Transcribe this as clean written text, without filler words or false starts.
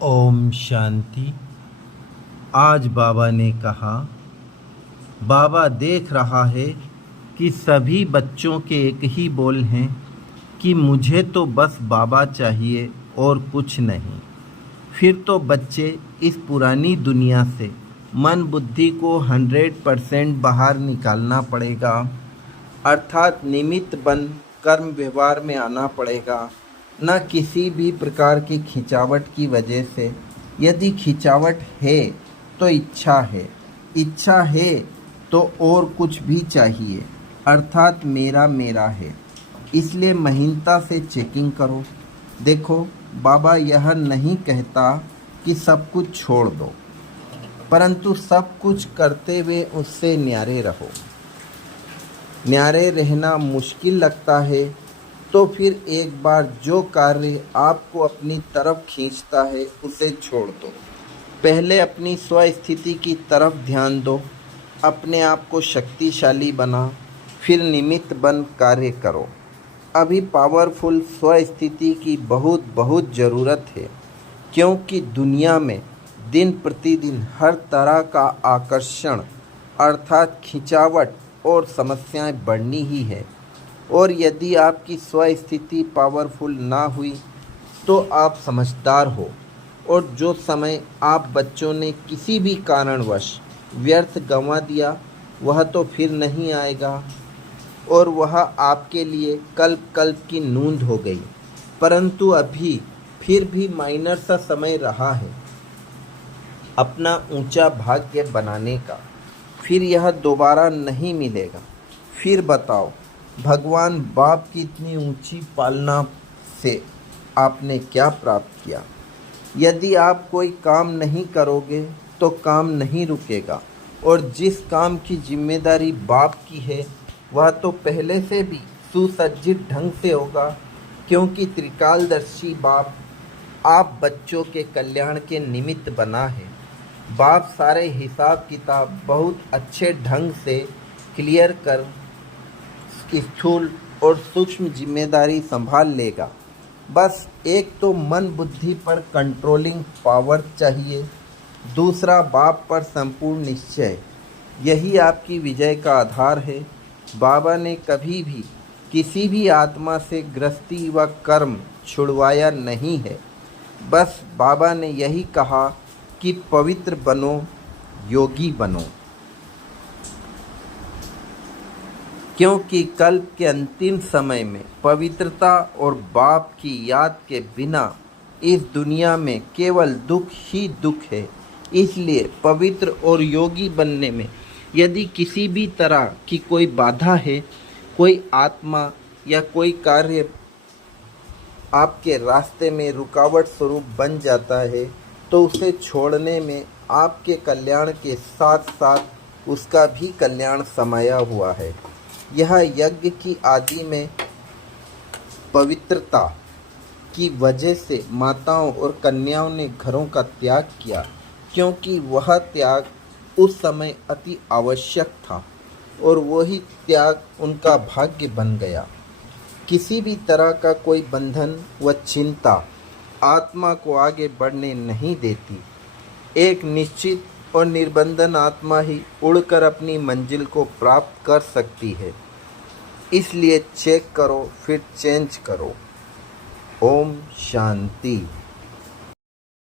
ओम शांति। आज बाबा ने कहा, बाबा देख रहा है कि सभी बच्चों के एक ही बोल हैं कि मुझे तो बस बाबा चाहिए और कुछ नहीं। फिर तो बच्चे इस पुरानी दुनिया से मन बुद्धि को 100% बाहर निकालना पड़ेगा, अर्थात निमित्त बन कर्म व्यवहार में आना पड़ेगा, न किसी भी प्रकार की खिंचावट की वजह से। यदि खिंचावट है तो इच्छा है तो और कुछ भी चाहिए, अर्थात मेरा मेरा है। इसलिए महीनता से चेकिंग करो। देखो, बाबा यह नहीं कहता कि सब कुछ छोड़ दो, परंतु सब कुछ करते हुए उससे न्यारे रहो। न्यारे रहना मुश्किल लगता है तो फिर एक बार जो कार्य आपको अपनी तरफ खींचता है उसे छोड़ दो। पहले अपनी स्वस्थिति की तरफ ध्यान दो, अपने आप को शक्तिशाली बना, फिर निमित्त बन कार्य करो। अभी पावरफुल स्वस्थिति की बहुत बहुत ज़रूरत है, क्योंकि दुनिया में दिन प्रतिदिन हर तरह का आकर्षण अर्थात खिंचावट और समस्याएं बढ़नी ही है। और यदि आपकी स्वस्थिति पावरफुल ना हुई तो आप समझदार हो, और जो समय आप बच्चों ने किसी भी कारणवश व्यर्थ गंवा दिया वह तो फिर नहीं आएगा, और वह आपके लिए कल्प कल्प की नींद हो गई। परंतु अभी फिर भी माइनर सा समय रहा है अपना ऊंचा भाग्य बनाने का, फिर यह दोबारा नहीं मिलेगा। फिर बताओ, भगवान बाप की इतनी ऊंची पालना से आपने क्या प्राप्त किया? यदि आप कोई काम नहीं करोगे तो काम नहीं रुकेगा, और जिस काम की जिम्मेदारी बाप की है वह तो पहले से भी सुसज्जित ढंग से होगा, क्योंकि त्रिकालदर्शी बाप आप बच्चों के कल्याण के निमित्त बना है। बाप सारे हिसाब किताब बहुत अच्छे ढंग से क्लियर कर स्थूल और सूक्ष्म जिम्मेदारी संभाल लेगा। बस एक तो मन बुद्धि पर कंट्रोलिंग पावर चाहिए, दूसरा बाप पर संपूर्ण निश्चय। यही आपकी विजय का आधार है। बाबा ने कभी भी किसी भी आत्मा से गृहस्थी व कर्म छुड़वाया नहीं है। बस बाबा ने यही कहा कि पवित्र बनो, योगी बनो, क्योंकि कल्प के अंतिम समय में पवित्रता और बाप की याद के बिना इस दुनिया में केवल दुख ही दुख है। इसलिए पवित्र और योगी बनने में यदि किसी भी तरह की कोई बाधा है, कोई आत्मा या कोई कार्य आपके रास्ते में रुकावट स्वरूप बन जाता है, तो उसे छोड़ने में आपके कल्याण के साथ साथ उसका भी कल्याण समाया हुआ है। यह यज्ञ की आदि में पवित्रता की वजह से माताओं और कन्याओं ने घरों का त्याग किया, क्योंकि वह त्याग उस समय अति आवश्यक था, और वही त्याग उनका भाग्य बन गया। किसी भी तरह का कोई बंधन व चिंता आत्मा को आगे बढ़ने नहीं देती। एक निश्चित और निर्बंधन आत्मा ही उड़कर अपनी मंजिल को प्राप्त कर सकती है। इसलिए चेक करो, फिर चेंज करो। ओम शांति।